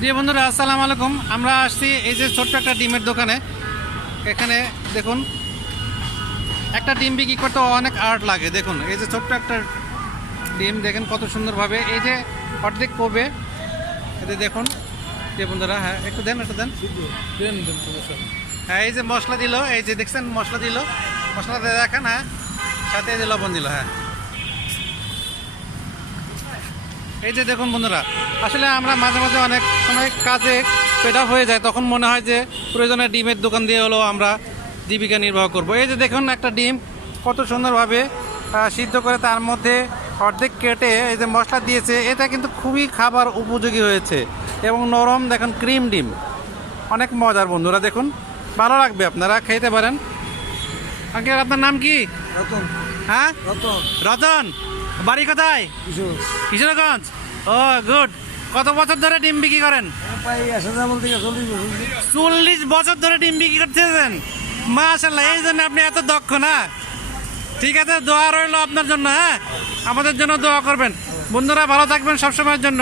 জি বন্ধুরা, আসসালামু আলাইকুম। আমরা আসছি এই যে ছোট্ট একটা ডিমের দোকানে। এখানে দেখুন, একটা ডিম বিক্রি করতে অনেক আর্ট লাগে। দেখুন এই যে ছোট্ট একটা ডিম, দেখেন কত সুন্দরভাবে এই যে অর্ধেক করবে। এতে দেখুন যে বন্ধুরা, হ্যাঁ একটু দেন, একটু দেন। হ্যাঁ এই যে মশলা দিল, এই যে দেখছেন মশলা দিল, মশলা দিয়ে দেখেন। হ্যাঁ সাথে এই যে লবণ দিল। হ্যাঁ এই যে দেখুন বন্ধুরা, আসলে আমরা মাঝে মাঝে অনেক সময় কাজে পেটা হয়ে যায়, তখন মনে হয় যে প্রয়োজনে ডিমের দোকান দিয়ে হলেও আমরা জীবিকা নির্বাহ করব। এই যে দেখুন একটা ডিম কত সুন্দরভাবে সিদ্ধ করে তার মধ্যে অর্ধেক কেটে এই যে মশলা দিয়েছে, এটা কিন্তু খুবই খাবার উপযোগী হয়েছে এবং নরম। দেখুন ক্রিম ডিম, অনেক মজার বন্ধুরা। দেখুন ভালো লাগবে, আপনারা খেতে পারেন। আঙ্কেল আপনার নাম কি? রতন। হ্যাঁ রতন। রতন, বাড়ি কোথায়? কিশোরগঞ্জ। ও গুড। কত বছর ধরে ডিম বিক্রি করেন? প্রায় 10,000 বলতে 40 বছর ধরে ডিম বিক্রি করতেছেন। মাশাআল্লাহ, এই জন্য আপনি এত দক্ষ না? ঠিক আছে, দোয়া রইল আপনার জন্য। হ্যাঁ আমাদের জন্য দোয়া করবেন। বন্ধুরা ভালো থাকবেন সবসময়ের জন্য।